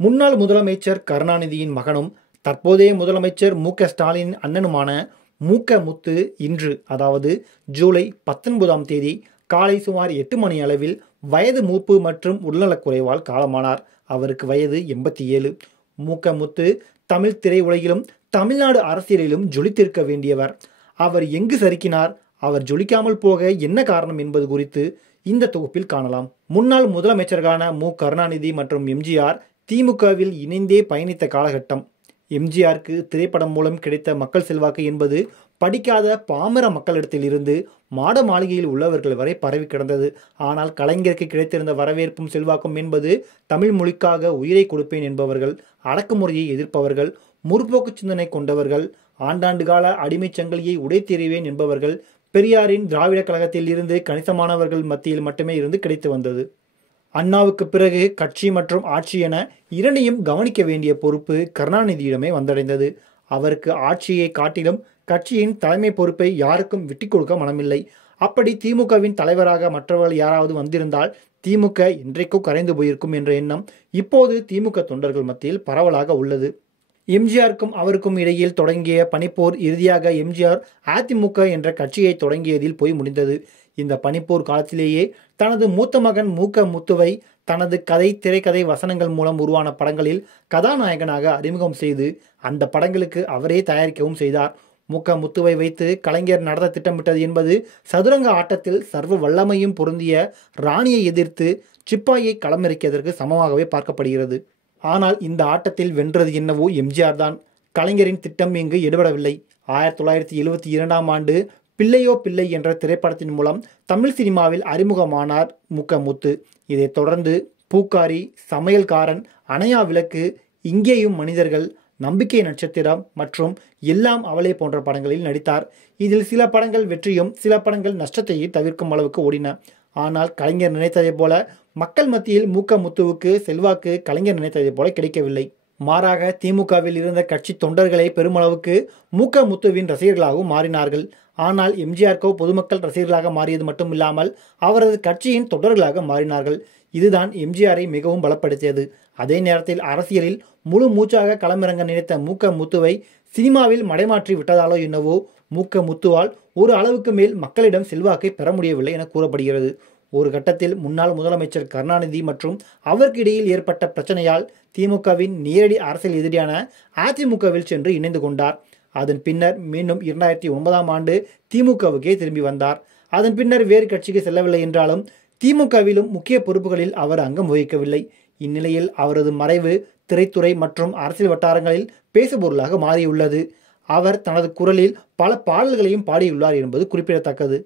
முன்னாள் முதலமைச்சர் கருணாநிதியின் மகனும் தற்போதைய முதலமைச்சர் மு.க.ஸ்டாலின் அண்ணனுமான மு.க. முத்து இன்று அதாவது ஜூலை 19ஆம் தேதி காலை சுமார் 8 மணி அளவில் வயது மூப்பு மற்றும் உடல்நலக்குறைவால் காலமானார். அவருக்கு வயது 87. மு.க. முத்து தமிழ் திரையுலகிலும் தமிழ்நாடு அரசியலிலும் ஜொலித்திருக்க வேண்டியவர். அவர் எங்கு சறுக்கினார், அவர் ஜொலிக்காமல் போக என்ன காரணம் என்பது குறித்து இந்த தொகுப்பில் காணலாம். முன்னாள் முதலமைச்சர்களான மு. கருணாநிதி மற்றும் எம்.ஜி.ஆர். திமுகவில் இணைந்தே பயணித்த காலகட்டம். எம்.ஜி.ஆருக்கு திரைப்படம் மூலம் கிடைத்த மக்கள் செல்வாக்கு என்பது படிக்காத பாமர மக்களிடத்தில் இருந்து மாட மாளிகையில் உள்ளவர்கள் வரை பரவி கிடந்தது. ஆனால் கலைஞருக்கு கிடைத்திருந்த வரவேற்பும் செல்வாக்கும் என்பது தமிழ் மொழிக்காக உயிரை கொடுப்பேன் என்பவர்கள், அடக்குமுறையை எதிர்ப்பவர்கள், முற்போக்கு சிந்தனை கொண்டவர்கள், ஆண்டாண்டு கால அடிமைச் சங்கிலியை உடைத்தெறிவேன் என்பவர்கள், பெரியாரின் திராவிட கழகத்தில் இருந்து கணிசமானவர்கள் மத்தியில் மட்டுமே இருந்து கிடைத்து வந்தது. அண்ணாவுக்கு பிறகு கட்சி மற்றும் ஆட்சி என இரண்டையும் கவனிக்க வேண்டிய பொறுப்பு கருணாநிதியிடமே வந்தடைந்தது. அவருக்கு ஆட்சியை காட்டிலும் கட்சியின் தலைமை பொறுப்பை யாருக்கும் விட்டுக் கொடுக்க மனமில்லை. அப்படி திமுகவின் தலைவராக மற்றவர்கள் யாராவது வந்திருந்தால் திமுக இன்றைக்கோ கரைந்து போயிருக்கும் என்ற எண்ணம் இப்போது திமுக தொண்டர்கள் மத்தியில் பரவலாக உள்ளது. எம்.ஜி.ஆருக்கும் அவருக்கும் இடையில் தொடங்கிய பனிப்போர் இறுதியாக எம்.ஜி.ஆர். அதிமுக என்ற கட்சியை தொடங்கியதில் போய் முடிந்தது. இந்த பனிப்போர் காலத்திலேயே தனது மூத்த மகன் மு.க. முத்துவை தனது கதை, திரைக்கதை, வசனங்கள் மூலம் உருவான படங்களில் கதாநாயகனாக அறிமுகம் செய்து அந்த படங்களுக்கு அவரே தயாரிக்கவும் செய்தார். மு.க. முத்துவை வைத்து கலைஞர் நடத்த திட்டமிட்டது என்பது சதுரங்க ஆட்டத்தில் சர்வ வல்லமையும் பொருந்திய ராணியை எதிர்த்து சிப்பாயை களமிறக்கியதற்கு சமமாகவே பார்க்கப்படுகிறது. ஆனால் இந்த ஆட்டத்தில் வென்றது என்னவோ எம்.ஜி.ஆர். தான். கலைஞரின் திட்டம் இங்கு எடுபடவில்லை. 1972ஆம் ஆண்டு பிள்ளையோ பிள்ளை என்ற திரைப்படத்தின் மூலம் தமிழ் சினிமாவில் அறிமுகமானார் மு.க. முத்து. இதைத் தொடர்ந்து பூக்காரி, சமையல்காரன், அணையா விளக்கு, இங்கேயும் மனிதர்கள், நம்பிக்கை நட்சத்திரம் மற்றும் எல்லாம் அவளே போன்ற படங்களில் நடித்தார். இதில் சில படங்கள் வெற்றியும் சில படங்கள் நஷ்டத்தையும் தவிர்க்கும் அளவுக்கு ஓடின. ஆனால் கலைஞர் நினைத்ததை போல மக்கள் மத்தியில் மு.க. முத்துவுக்கு செல்வாக்கு கலைஞர் நினைத்ததை போல கிடைக்கவில்லை. மாறாக திமுகவில் இருந்த கட்சி தொண்டர்களை பெருமளவுக்கு மு.க. முத்துவின் ரசிகர்களாகவும் மாறினார்கள். ஆனால் எம்.ஜி.ஆருக்கோ பொதுமக்கள் ரசிகர்களாக மாறியது மட்டும் இல்லாமல் அவரது கட்சியின் தொண்டர்களாக மாறினார்கள். இதுதான் எம்.ஜி.ஆரை மிகவும் பலப்படுத்தியது. அதே நேரத்தில் அரசியலில் முழு மூச்சாக களமிறங்க நினைத்த மு.க. முத்துவை சினிமாவில் மடைமாற்றி விட்டதாலோ என்னவோ மு.க. முத்துவால் ஒரு அளவுக்கு மேல் மக்களிடம் செல்வாக்கை பெற முடியவில்லை என கூறப்படுகிறது. ஒரு கட்டத்தில் முன்னாள் முதலமைச்சர் கருணாநிதி மற்றும் அவருக்கு இடையில் ஏற்பட்ட பிரச்சனையால் திமுகவின் நேரடி அரசியல் எதிரியான அதிமுகவில் சென்று இணைந்து கொண்டார். அதன் பின்னர் மீண்டும் 2009ஆம் ஆண்டு திமுகவுக்கே திரும்பி வந்தார். அதன் பின்னர் வேறு கட்சிக்கு செல்லவில்லை என்றாலும் திமுகவிலும் முக்கிய பொறுப்புகளில் அவர் அங்கம் வகிக்கவில்லை. இந்நிலையில் அவரது மறைவு திரைத்துறை மற்றும் அரசியல் வட்டாரங்களில் பேசுபொருளாக மாறியுள்ளது. அவர் தனது குரலில் பல பாடல்களையும் பாடியுள்ளார் என்பது குறிப்பிடத்தக்கது.